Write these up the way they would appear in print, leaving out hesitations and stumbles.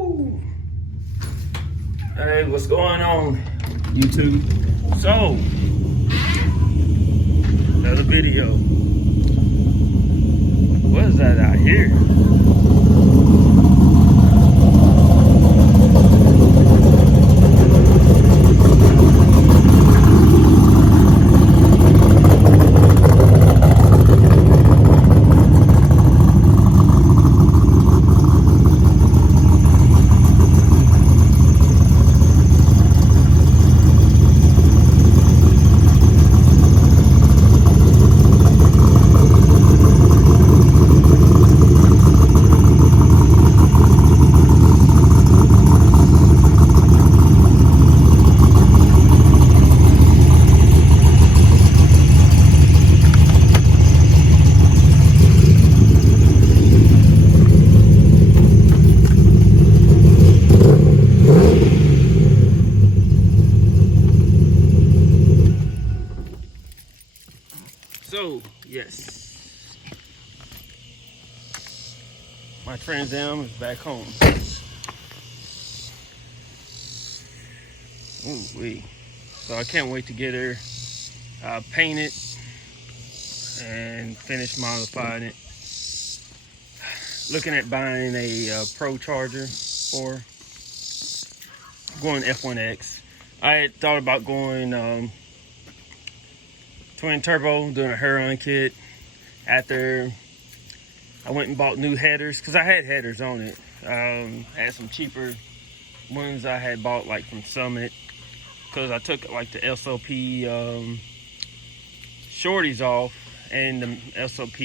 Woo! Hey, what's going on, YouTube? So, another video. What is that out here? So, yes, my Trans Am is back home. Ooh-wee. So I can't wait to get her painted and finish modifying it. Looking at buying a Pro Charger for going F1X. I had thought about going twin turbo, doing a Huron kit. After I went and bought new headers, because I had headers on it. I had some cheaper ones I had bought like from Summit, because I took like the SOP shorties off and the SOP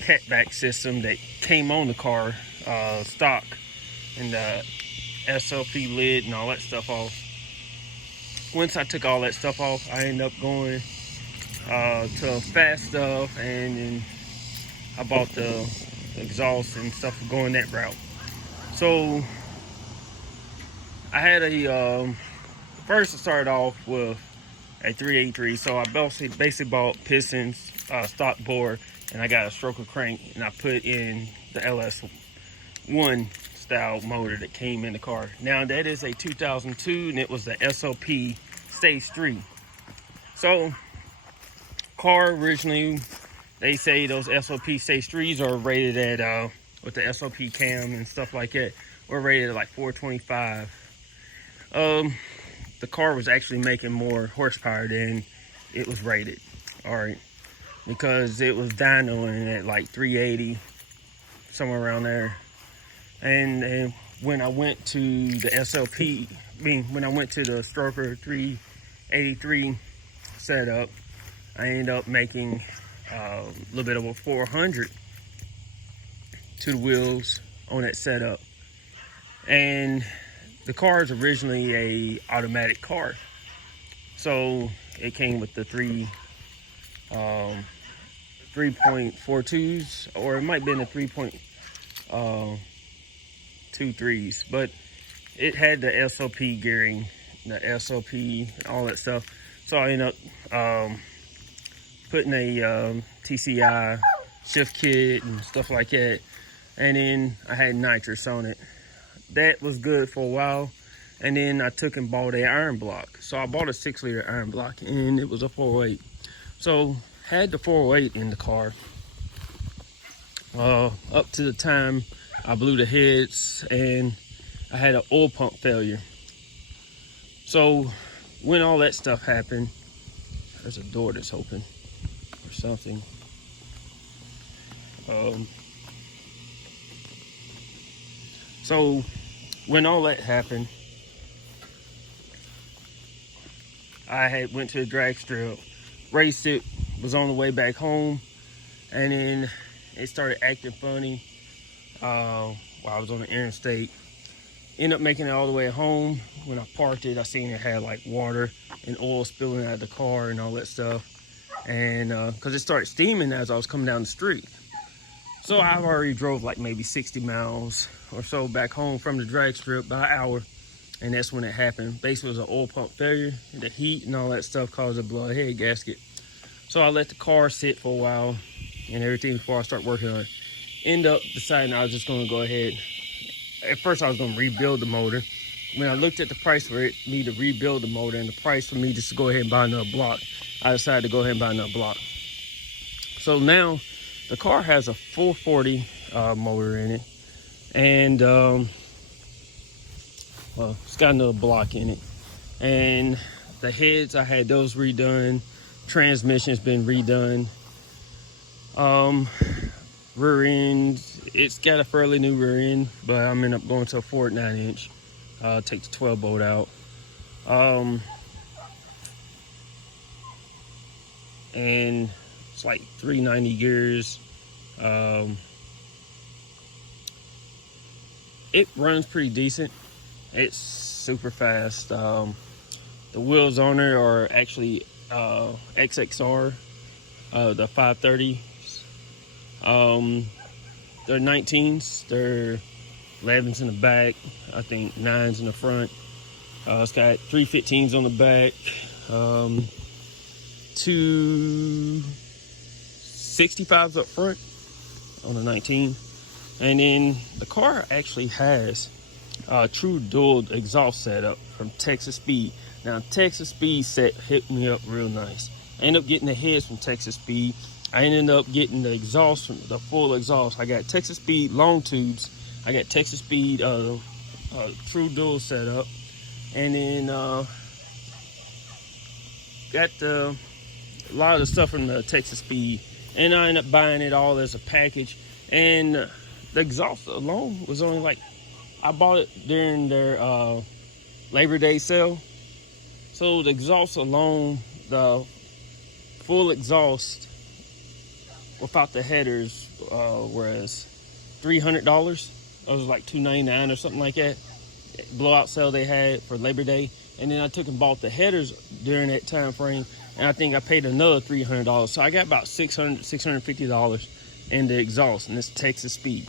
petback system that came on the car stock, and the SOP lid and all that stuff off. Once I took all that stuff off, I ended up going to Fast Stuff, and then I bought the exhaust and stuff for going that route. So I had a first I started off with a 383, so I basically bought pistons, stock bore, and I got a stroker crank, and I put in the LS1 style motor that came in the car. Now that is a 2002, and it was the SOP Stage 3. So car originally, they say those SOP Stage 3s are rated at with the SOP cam and stuff like that, we're rated at like 425. The car was actually making more horsepower than it was rated, all right, because it was dynoing at like 380, somewhere around there. And when I went to the SLP, when I went to the Stroker 383 setup, I ended up making a little bit over 400 to the wheels on that setup. And the car is originally a automatic car, so it came with the 3.42s, or it might have been the 3.23s, but it had the SOP gearing, the SOP, all that stuff. So I ended up putting a TCI shift kit and stuff like that, and then I had nitrous on it. That was good for a while, and then I took and bought an iron block. So I bought a 6-liter iron block, and it was a 408. So had the 408 in the car up to the time I blew the heads, and I had an oil pump failure. So when all that stuff happened, there's a door that's open or something. So when all that happened, I had went to the drag strip, raced it, was on the way back home, and then it started acting funny while I was on the interstate. Ended up making it all the way home. When I parked it, I seen it had like water and oil spilling out of the car and all that stuff. And because it started steaming as I was coming down the street. So I've already drove like maybe 60 miles or so back home from the drag strip by an hour. And that's when it happened. Basically, it was an oil pump failure. The heat and all that stuff caused a blow head gasket. So I let the car sit for a while and everything before I start working on it. End up deciding I was just going to go ahead at first I was going to rebuild the motor. When I looked at the price for me to rebuild the motor and the price for me just to go ahead and buy another block, I decided to go ahead and buy another block. So now the car has a 440 motor in it, and well, it's got another block in it. And the heads, I had those redone. Transmission's been redone. Rear end, it's got a fairly new rear end, but I'm end up going to a Ford 9-inch. Take the 12 bolt out. And it's like 390 gears. It runs pretty decent. It's super fast. The wheels on it are actually XXR, the 530s. They're 19s. They're 11s in the back. I think 9s in the front. It's got 315s on the back. 2 65s up front on the 19. And then the car actually has a true dual exhaust setup from Texas Speed. Now, Texas Speed set hit me up real nice. I ended up getting the heads from Texas Speed. I ended up getting the exhaust, from the full exhaust. I got Texas Speed long tubes. I got Texas Speed true dual setup. And then got a lot of the stuff from the Texas Speed. And I ended up buying it all as a package. And the exhaust alone was only like, I bought it during their Labor Day sale. So the exhaust alone, the full exhaust without the headers was $300. It was like $299 or something like that. Blowout sale they had for Labor Day. And then I took and bought the headers during that time frame, and I think I paid another $300. So I got about $650 in the exhaust, and it's Texas Speed.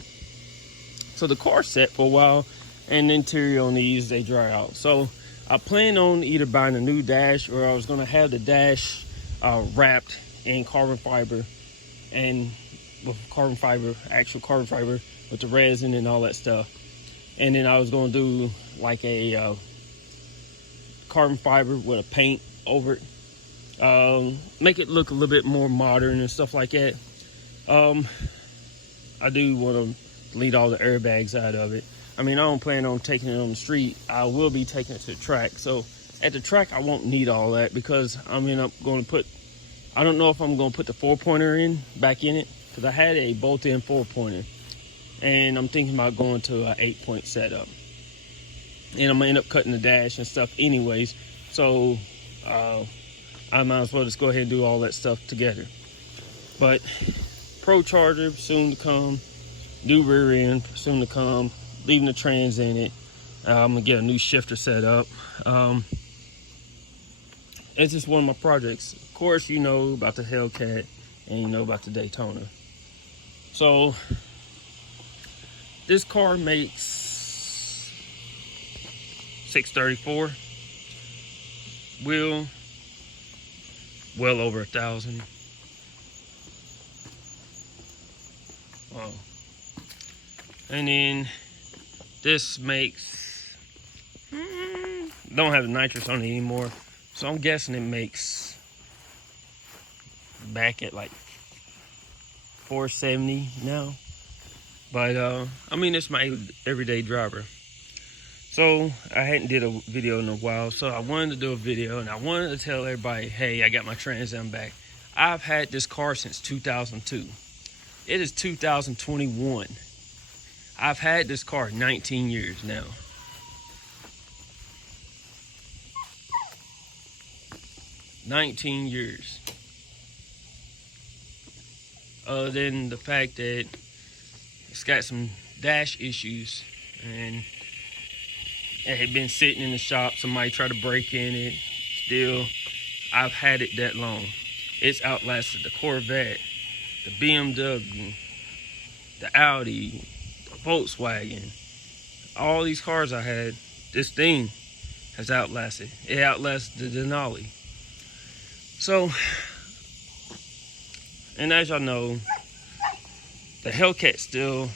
So the car's set for a while, and the interior on these, they dry out. So I plan on either buying a new dash, or I was gonna have the dash wrapped in carbon fiber, and with carbon fiber, actual carbon fiber with the resin and all that stuff. And then I was gonna do like a carbon fiber with a paint over it, make it look a little bit more modern and stuff like that. I do want to delete all the airbags out of it. I mean, I don't plan on taking it on the street. I will be taking it to the track. So at the track, I won't need all that, because I'm going to put, I don't know if I'm going to put the 4-pointer back in it, because I had a bolt-in 4-pointer, and I'm thinking about going to an 8-point setup. And I'm going to end up cutting the dash and stuff anyways. So I might as well just go ahead and do all that stuff together. But Pro Charger soon to come. New rear end soon to come. Leaving the trans in it. I'm going to get a new shifter set up. It's just one of my projects. Of course, you know about the Hellcat and you know about the Daytona. So this car makes 634, wheel well over 1,000. Wow. And then this makes, don't have the nitrous on it anymore, so I'm guessing it makes back at like 470 now. But I mean, it's my everyday driver. So I hadn't did a video in a while, so I wanted to do a video, and I wanted to tell everybody, hey, I got my Trans Am back. I've had this car since 2002. It is 2021. I've had this car 19 years now. $19 Other than the fact that it's got some dash issues, and it had been sitting in the shop. Somebody tried to break in it. Still, I've had it that long. It's outlasted the Corvette, the BMW, the Audi, the Volkswagen. All these cars I had, this thing has outlasted. It outlasted the Denali. So, and as y'all know, the Hellcat still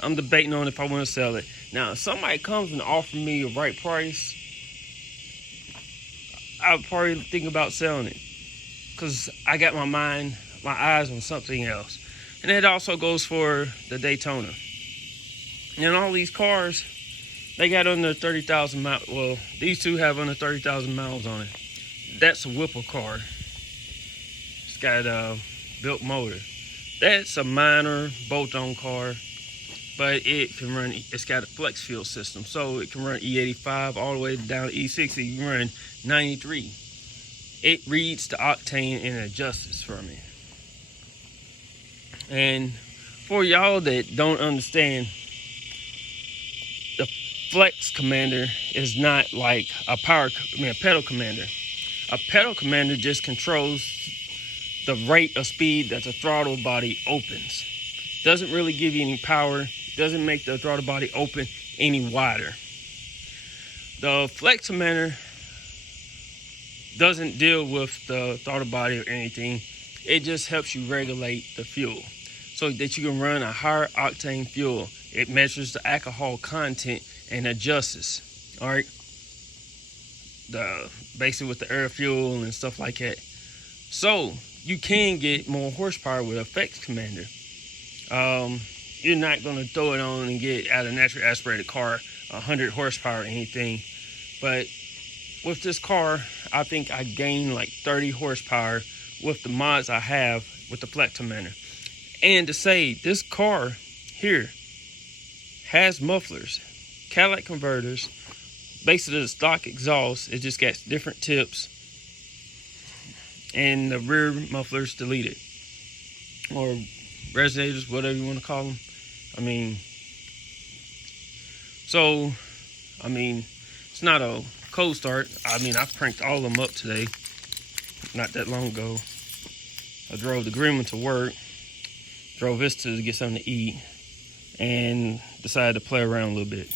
I'm debating on if I want to sell it. Now, if somebody comes and offers me a right price, I would probably think about selling it, because I got my eyes on something else. And that also goes for the Daytona. And all these cars, they got under 30,000 miles. Well, these two have under 30,000 miles on it. That's a Whipple car. It's got a built motor. That's a minor bolt-on car, but it can run. It's got a flex fuel system, so it can run E85 all the way down to E60. You can run 93. It reads the octane and adjusts for me. And for y'all that don't understand, the Flex Commander is not like a pedal commander. A pedal commander just controls the rate of speed that the throttle body opens. Doesn't really give you any power. Doesn't make the throttle body open any wider. The Flex Commander doesn't deal with the throttle body or anything. It just helps you regulate the fuel so that you can run a higher octane fuel. It measures the alcohol content and adjusts. All right. Basically with the air fuel and stuff like that. So you can get more horsepower with a Flex Commander. You're not going to throw it on and get out of a naturally aspirated car 100 horsepower or anything. But with this car, I think I gained like 30 horsepower with the mods I have with the Flex Commander. And to say, this car here has mufflers, Cadillac converters, basically the stock exhaust. It just got different tips, and the rear mufflers deleted, or resonators, whatever you want to call them. It's not a cold start. I cranked all of them up today, not that long ago. I drove the Greenman to work, drove Vista to get something to eat, and decided to play around a little bit.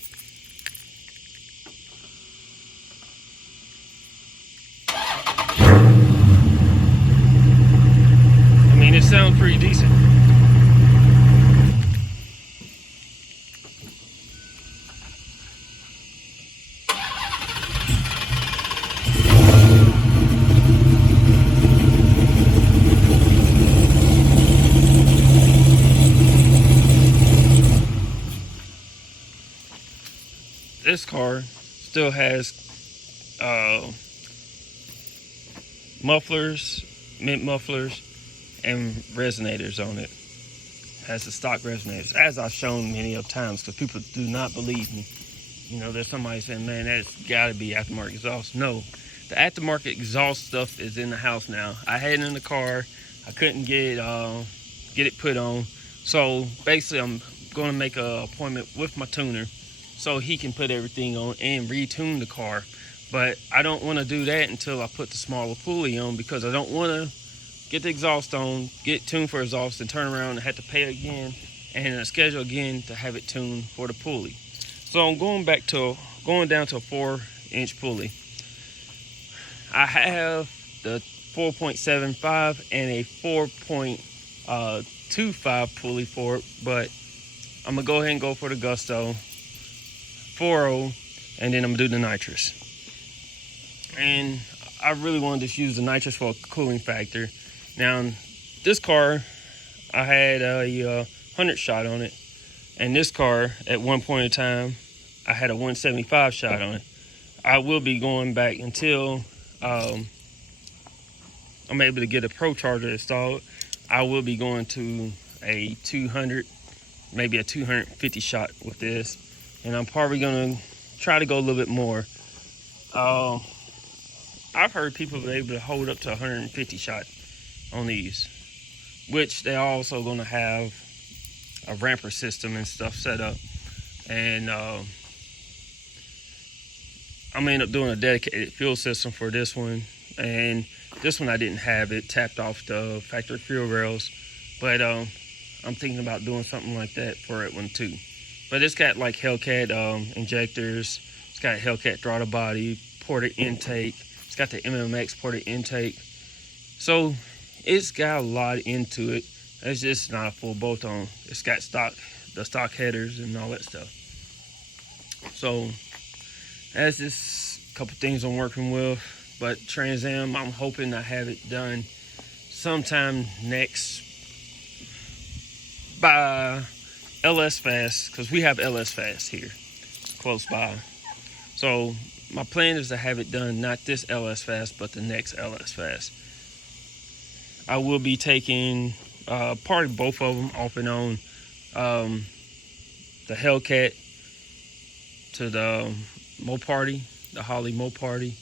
It sounds pretty decent. This car still has mufflers, mint mufflers, and resonators on it. Has the stock resonators, as I've shown many of times, because people do not believe me. There's somebody saying, man, that's gotta be aftermarket exhaust. No, the aftermarket exhaust stuff is in the house now. I had it in the car. I couldn't get it put on. So basically I'm gonna make an appointment with my tuner so he can put everything on and retune the car. But I don't want to do that until I put the smaller pulley on, because I don't want to get the exhaust on, get tuned for exhaust, and turn around and have to pay again and schedule again to have it tuned for the pulley. So I'm going down to a 4-inch pulley. I have the 4.75 and a 4.25 pulley for it, but I'm gonna go ahead and go for the Gusto 4.0, and then I'm gonna do the nitrous. And I really want to just use the nitrous for a cooling factor. Now, this car, I had a 100 shot on it, and this car, at one point in time, I had a 175 shot on it. I will be going back until I'm able to get a Pro Charger installed. I will be going to a 200, maybe a 250 shot with this, and I'm probably gonna try to go a little bit more. I've heard people be able to hold up to 150 shot on these, which they're also going to have a ramper system and stuff set up. And I'm going to end up doing a dedicated fuel system for this one. And this one I didn't have it tapped off the factory fuel rails, but I'm thinking about doing something like that for it one too. But it's got like Hellcat injectors, it's got Hellcat throttle body, ported intake, it's got the MMX ported intake. So it's got a lot into it. It's just not a full bolt-on. It's got stock the stock headers and all that stuff. So that's just a couple things I'm working with. But Trans Am, I'm hoping I have it done sometime next by LS Fast, because we have LS Fast here close by. So my plan is to have it done not this LS Fast, but the next LS Fast. I will be taking part of both of them off and on. The Hellcat to the Mo Party, the Holly Mo Party,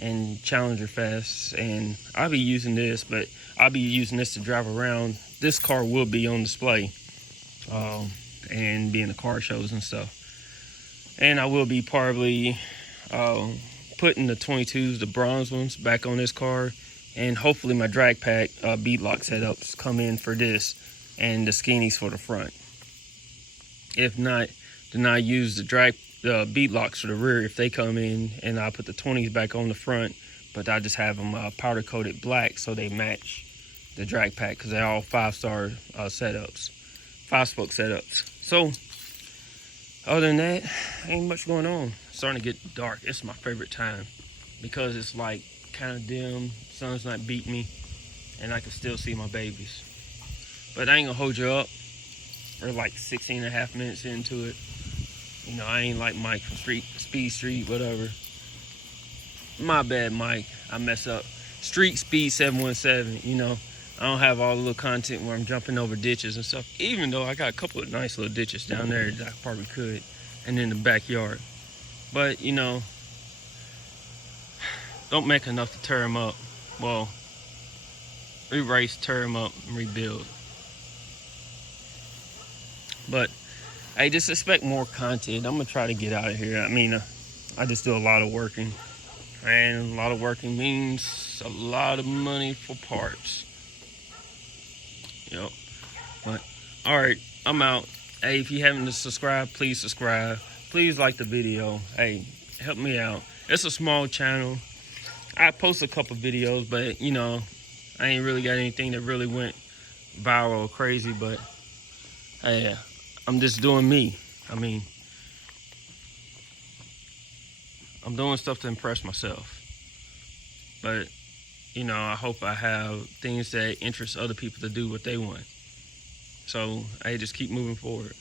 and Challenger Fast. And I'll be using this, but I'll be using this to drive around. This car will be on display and be in the car shows and stuff. And I will be probably putting the 22s, the bronze ones, back on this car. And hopefully my drag pack bead lock setups come in for this, and the skinnies for the front. If not, then I use the bead locks for the rear if they come in, and I put the 20s back on the front, but I just have them powder coated black so they match the drag pack, because they're all 5-star setups, 5-spoke setups. So other than that, ain't much going on. It's starting to get dark. It's my favorite time because it's like kind of dim, sun's not beating me, and I can still see my babies. But I ain't gonna hold you up. We're like 16.5 minutes into it. You know, I ain't like Mike from Speed Street, whatever. My bad, Mike. I mess up. Street Speed 717, you know. I don't have all the little content where I'm jumping over ditches and stuff, even though I got a couple of nice little ditches down there that I probably could, and in the backyard. But, you know, don't make enough to tear them up. Well, erase, tear them up, and rebuild. But hey, just expect more content. I'm gonna try to get out of here. I mean, I just do a lot of working, and a lot of working means a lot of money for parts. Yep. But all right, I'm out. Hey, if you haven't subscribed, please subscribe. Please like the video. Hey, help me out. It's a small channel. I post a couple videos, but you know, I ain't really got anything that really went viral or crazy. But hey, I'm just doing me. I mean, I'm doing stuff to impress myself. But, you know, I hope I have things that interest other people to do what they want. So, hey, just keep moving forward.